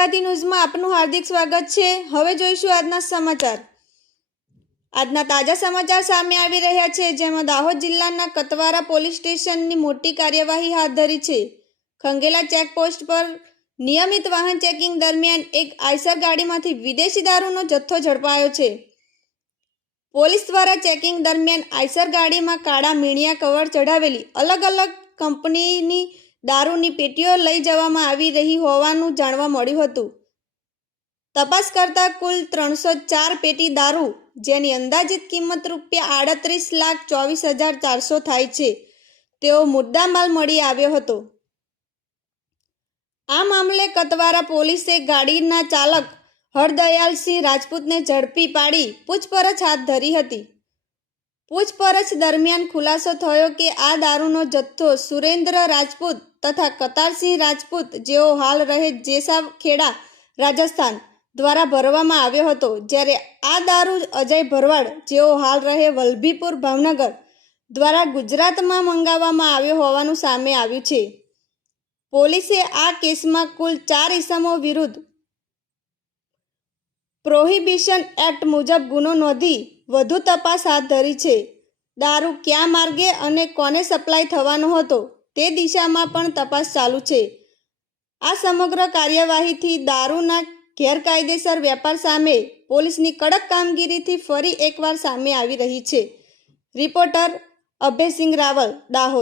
ગુજરાતી ન્યૂઝમાં આપનું હાર્દિક સ્વાગત છે। હવે જોઈશું આજના સમાચાર। આજના તાજા સમાચાર સામે આવી રહ્યા છે, જેમાં દાહોદ જિલ્લાના કતવારા પોલીસ સ્ટેશનની મોટી કાર્યવાહી હાથ ધરી છે। ખંગેલા ચેકપોસ્ટ પર નિયમિત વાહન ચેકિંગ દરમિયાન એક આઈસર ગાડીમાંથી વિદેશી દારૂનો જથ્થો ઝડપાયો છે। પોલીસ દ્વારા ચેકિંગ દરમિયાન આઈસર ગાડીમાં કાળા મીણિયા કવર ચઢાવેલી અલગ અલગ કંપનીની દારૂની પેટીઓ લઈ જવામાં આવી રહી હોવાનું જાણવા મળ્યું હતું। તપાસ કરતા કુલ 304 પેટી દારૂ, જેની અંદાજિત કિંમત ₹38,24,400 થાય છે, તેવો મુદ્દામાલ મળી આવ્યો હતો। આ મામલે કતવારા પોલીસે ગાડીના ચાલક હરદયાલસિંહ રાજપૂતને ઝડપી પાડી પૂછપરછ હાથ ધરી હતી। પૂછપરછ દરમિયાન ખુલાસો થયો કે આ દારૂનો જથ્થો સુરેન્દ્ર રાજપૂત તથા કતારસિંહ રાજપૂત, જેઓ હાલ રહે જેસાખેડા, રાજસ્થાન, દ્વારા ભરવામાં આવ્યો હતો, જ્યારે આ દારૂ અજય ભરવાડ, જેઓ હાલ રહે વલભીપુર, ભાવનગર, દ્વારા ગુજરાતમાં મંગાવવામાં આવ્યો હોવાનું સામે આવ્યું છે। પોલીસે આ કેસમાં કુલ 4 ઇસમો વિરુદ્ધ પ્રોહિબિશન એક્ટ મુજબ ગુનો નોંધી વધુ તપાસ હાથ ધરી છે। દારૂ કયા માર્ગે અને કોને સપ્લાય થવાનો હતો તે દિશામાં પણ તપાસ ચાલુ છે। આ સમગ્ર કાર્યવાહીથી દારૂના ગેરકાયદેસર વેપાર સામે પોલીસની કડક કામગીરીથી ફરી એકવાર સામે આવી રહી છે। રિપોર્ટર અભયસિંહ રાવલ, દાહોદ।